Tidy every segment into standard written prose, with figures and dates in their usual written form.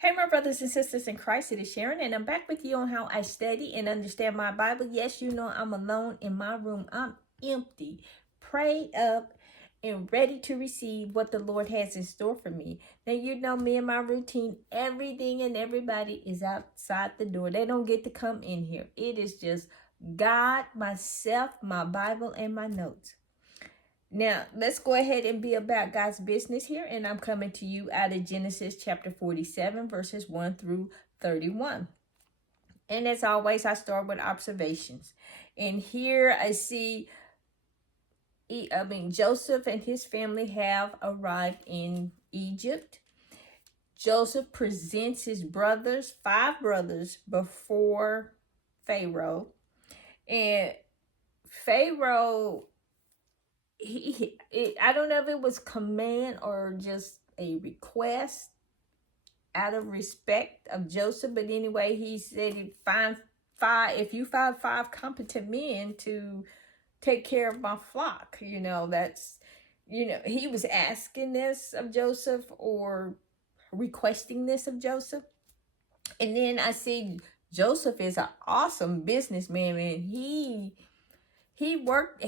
Hey, my brothers and sisters in Christ, it is Sharon, and I'm back with you on how I study and understand my Bible. Yes, you know I'm alone in my room. I'm empty, prayed up, and ready to receive what the Lord has in store for me. Now, you know me and my routine, everything and everybody is outside the door. They don't get to come in here. It is just God, myself, my Bible, and my notes. Now, let's go ahead and be about God's business here. And I'm coming to you out of Genesis chapter 47, verses 1 through 31. And as always, I start with observations. And here I see, Joseph and his family have arrived in Egypt. Joseph presents his brothers, 5 brothers, before Pharaoh. And Pharaoh, I don't know if it was command or just a request out of respect of Joseph, but anyway, he said he'd find five. If you find 5 competent men to take care of my flock, that's he was asking this of Joseph or requesting this of Joseph. And then I see Joseph is an awesome businessman, man. He worked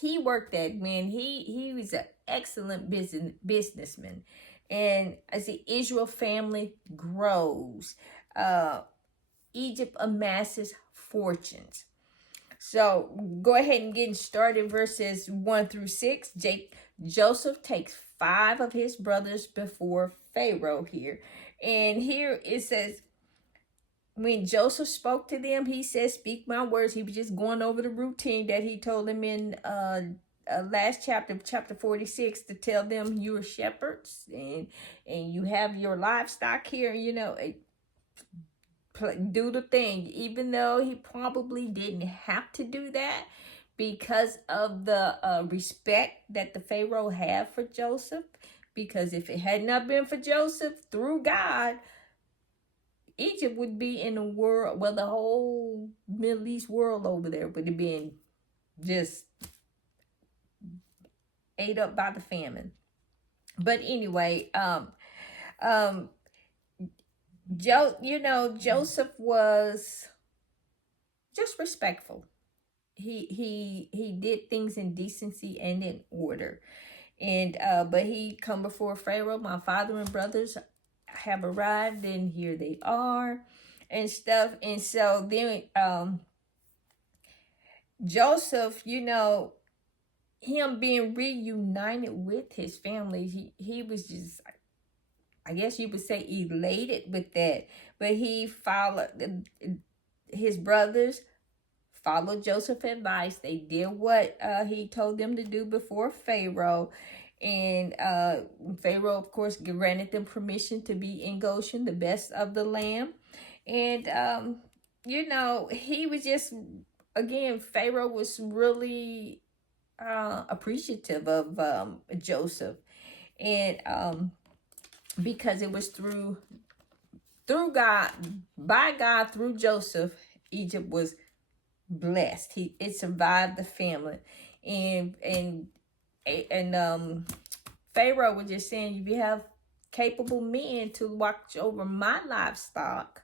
he worked that, man. He was an excellent businessman. And as the Israel family grows, Egypt amasses fortunes. So go ahead and get started. Verses 1 through 6. Joseph takes 5 of his brothers before Pharaoh here. And here it says, when Joseph spoke to them, he said, "Speak my words." He was just going over the routine that he told them in last chapter 46, to tell them you are shepherds and you have your livestock here. Do the thing, even though he probably didn't have to do that because of the respect that the Pharaoh had for Joseph. Because if it had not been for Joseph, through God, Egypt would be in the world, well, the whole Middle East world over there would have been just ate up by the famine. But anyway, Joseph was just respectful. He did things in decency and in order. And but he come before Pharaoh, "My father and brothers have arrived, and here they are," and stuff. And so then Joseph, him being reunited with his family, he was just, I guess you would say, elated with that. But he followed his brothers, followed Joseph's advice. They did what he told them to do before Pharaoh. And Pharaoh, of course, granted them permission to be in Goshen, the best of the land. And he was just, again, Pharaoh was really appreciative of Joseph. And because it was through God, by God, through Joseph, Egypt was blessed. It survived the famine. And Pharaoh was just saying, if you have capable men to watch over my livestock,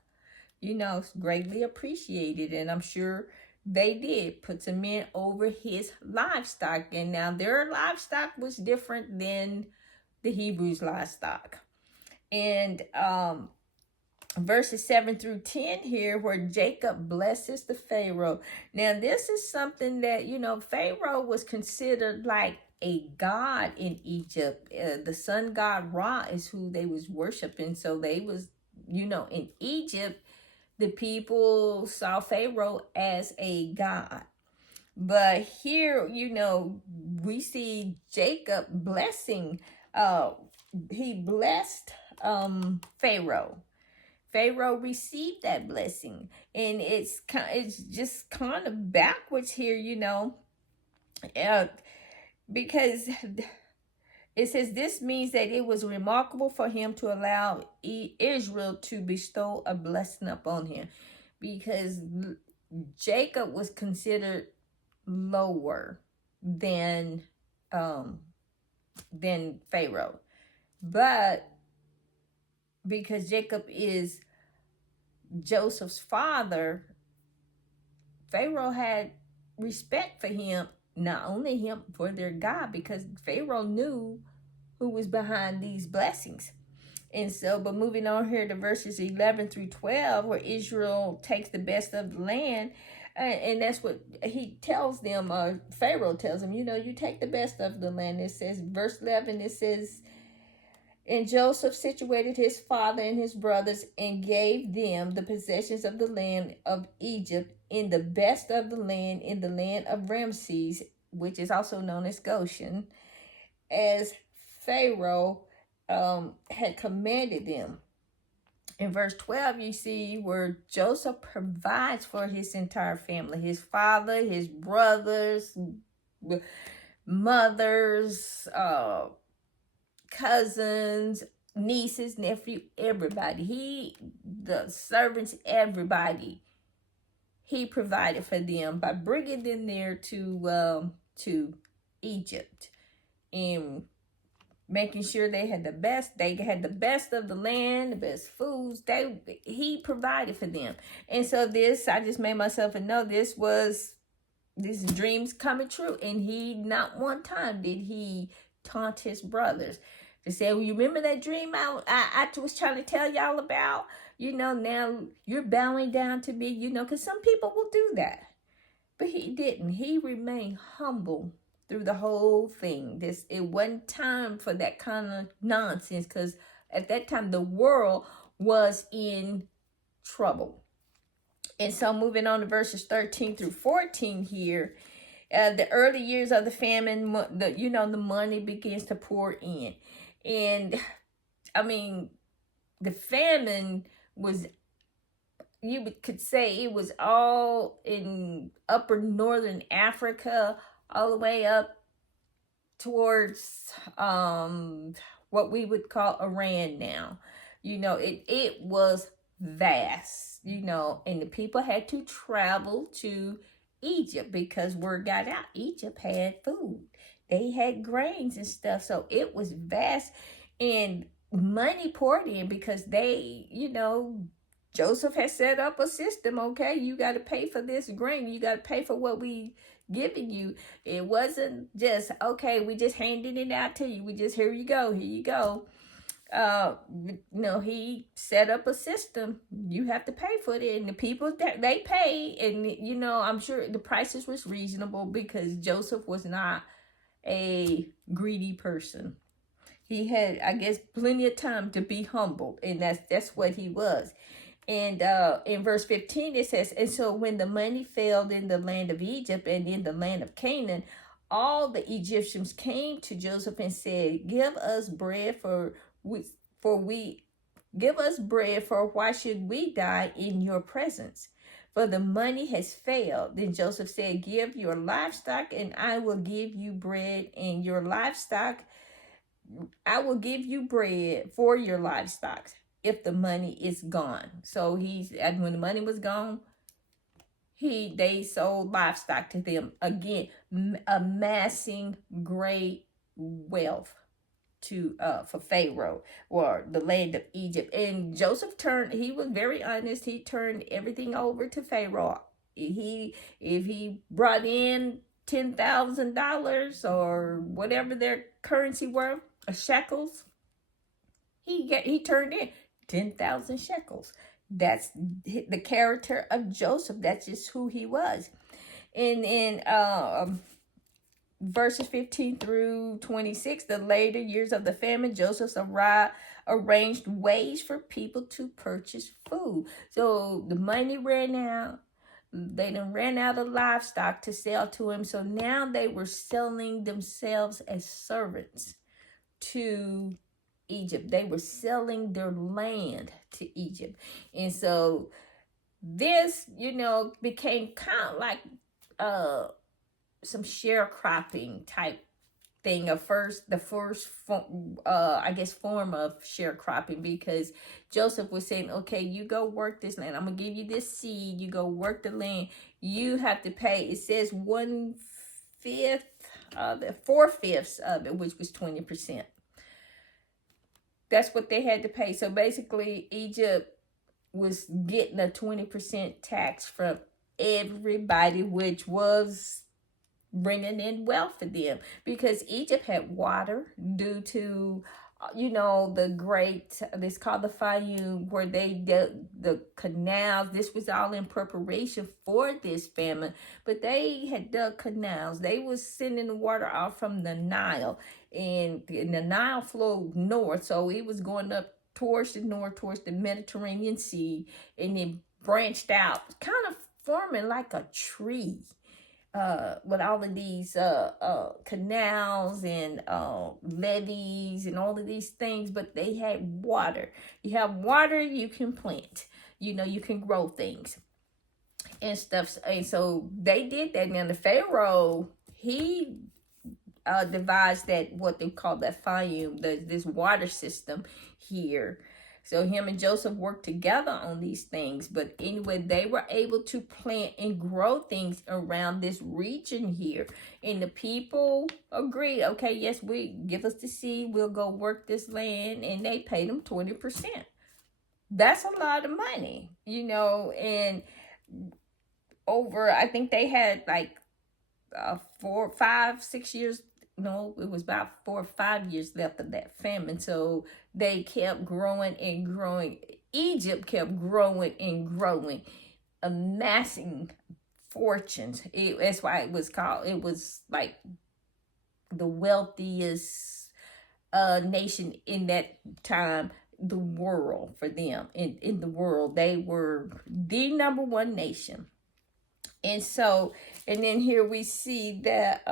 it's greatly appreciated. And I'm sure they did put some men over his livestock. And now their livestock was different than the Hebrews' livestock. And verses 7 through 10 here, where Jacob blesses the Pharaoh. Now, this is something that, Pharaoh was considered like a god in Egypt. The sun god Ra is who they was worshiping. So they was, in Egypt, the people saw Pharaoh as a god. But here, we see Jacob blessing. He blessed Pharaoh. Pharaoh received that blessing, and it's just kind of backwards here, because it says this means that it was remarkable for him to allow Israel to bestow a blessing upon him, because Jacob was considered lower than Pharaoh. But because Jacob is Joseph's father, Pharaoh had respect for him, not only him, for their God, because Pharaoh knew who was behind these blessings. And so, but moving on here to verses 11 through 12, where Israel takes the best of the land, and that's what he tells them, Pharaoh tells them, you take the best of the land. It says, verse 11, it says, and Joseph situated his father and his brothers and gave them the possessions of the land of Egypt in the best of the land, in the land of Ramses, which is also known as Goshen, as Pharaoh had commanded them. In verse 12, you see where Joseph provides for his entire family, his father, his brothers, mothers, cousins, nieces, nephew, everybody. The servants, everybody. He provided for them by bringing them there to Egypt and making sure they had the best. They had the best of the land, the best foods. He provided for them, and so I just made myself a note. This dreams coming true, and he not one time did he taunt his brothers to say, well, you remember that dream I was trying to tell y'all about? Now you're bowing down to me, because some people will do that. But he didn't. He remained humble through the whole thing. It wasn't time for that kind of nonsense, because at that time the world was in trouble. And so moving on to verses 13 through 14 here, the early years of the famine, the money begins to pour in. And I mean, the famine was, you could say it was all in upper northern Africa, all the way up towards what we would call Iran now. It was vast, and the people had to travel to Egypt because word got out. Egypt had food. They had grains and stuff. So it was vast, and money poured in because Joseph had set up a system. Okay, you got to pay for this grain. You got to pay for what we giving you. It wasn't just, okay, we just handing it out to you. We just, here you go. He set up a system. You have to pay for it, and the people that they pay, and I'm sure the prices was reasonable because Joseph was not a greedy person. He had, I guess, plenty of time to be humble, and that's what he was. And in verse 15 it says, and so when the money failed in the land of Egypt and in the land of Canaan, all the Egyptians came to Joseph and said, give us bread give us bread, for why should we die in your presence? For the money has failed. Then Joseph said, give your livestock and I will give you bread, and your livestock, I will give you bread for your livestock if the money is gone. So when the money was gone, they sold livestock to them, again amassing great wealth for Pharaoh, or the land of Egypt. And Joseph he was very honest. He turned everything over to Pharaoh. If he brought in $10,000 or whatever their currency were, shekels, he turned in 10,000 shekels. That's the character of Joseph. That's just who he was. And in verses 15 through 26, the later years of the famine, Joseph arranged ways for people to purchase food. So the money ran out. They done ran out of livestock to sell to him. So now they were selling themselves as servants to Egypt. They were selling their land to Egypt. And so this, became kind of like some sharecropping type thing. The first form of sharecropping, because Joseph was saying, okay, you go work this land. I'm gonna give you this seed. You go work the land. You have to pay. It says 1/5, 4/5 of it, which was 20%. That's what they had to pay. So basically, Egypt was getting a 20% tax from everybody, which was bringing in wealth for them, because Egypt had water due to the great, it's called the Fayum, where they did the canals. This was all in preparation for this famine, but they had dug canals. They was sending the water out from the Nile, and the Nile flowed north, so it was going up towards the north, towards the Mediterranean Sea, and it branched out, kind of forming like a tree, with all of these canals and levees and all of these things, but they had water. You have water, you can plant, you can grow things and stuff. And so they did that. Now the Pharaoh, he devised that, what they call that Fayum, this water system here. So him and Joseph worked together on these things. But anyway, they were able to plant and grow things around this region here. And the people agreed, okay, yes, give us the seed, we'll go work this land. And they paid them 20%. That's a lot of money, and over, I think they had like 4, 5, 6 years. No, it was about 4 or 5 years left of that famine. So they kept growing and growing. Egypt kept growing and growing, amassing fortunes. That's why it was like the wealthiest nation in that time, the world, for them. In the world, they were the number one nation. And so, and then here we see that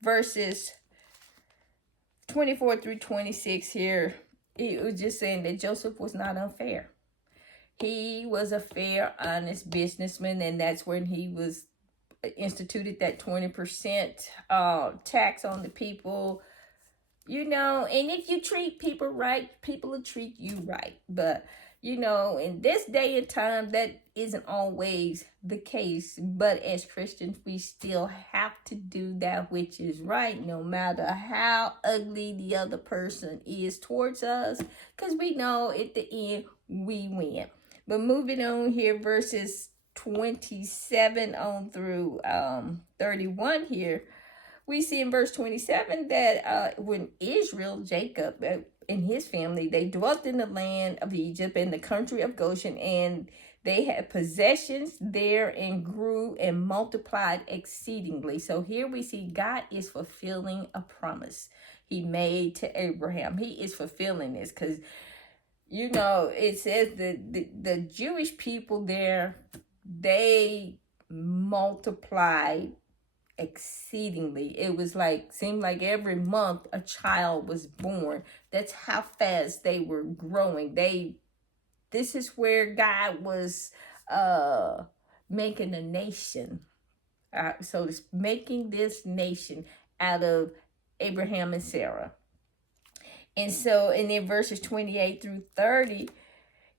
verses 24 through 26 here, it was just saying that Joseph was not unfair. He was a fair, honest businessman, and that's when he was instituted that 20% tax on the people. And if you treat people right, people will treat you right. But in this day and time, that isn't always the case. But as Christians, we still have to do that which is right, no matter how ugly the other person is towards us, because we know at the end we win. But moving on here, verses 27 on through 31 here, we see in verse 27 that when Israel, Jacob, and his family, they dwelt in the land of Egypt, in the country of Goshen, and they had possessions there and grew and multiplied exceedingly. So here we see God is fulfilling a promise he made to Abraham. He is fulfilling this because, it says the Jewish people there, they multiplied exceedingly. It was seemed like every month a child was born. That's how fast they were growing. This is where God was making a nation. So it's making this nation out of Abraham and Sarah. And so, and in verses 28 through 30,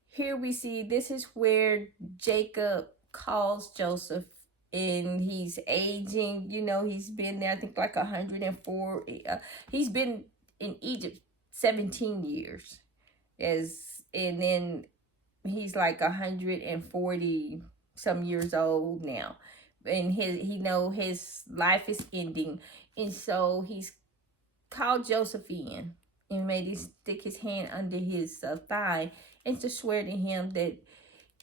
here we see this is where Jacob calls Joseph, and he's aging. He's been there, I think, like 104. He's been in Egypt 17 years, and then he's like 140 some years old now, and his life is ending. And so he's called Joseph in and made him stick his hand under his thigh and to swear to him that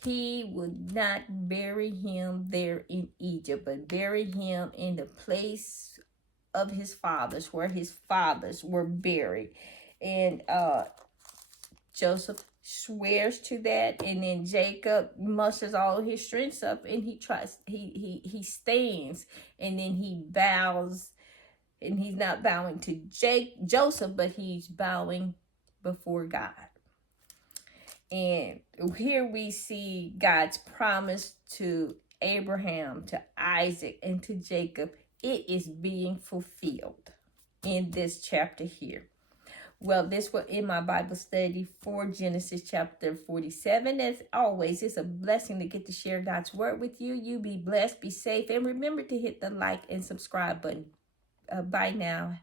he would not bury him there in Egypt, but bury him in the place of his fathers, where his fathers were buried. And Joseph swears to that, and then Jacob musters all his strength up, and he stands, and then he bows, and he's not bowing to Joseph, but he's bowing before God. And here we see God's promise to Abraham, to Isaac, and to Jacob. It is being fulfilled in this chapter here. Well, this was in my Bible study for Genesis chapter 47. As always, it's a blessing to get to share God's word with you. You be blessed, be safe, and remember to hit the like and subscribe button. Bye now.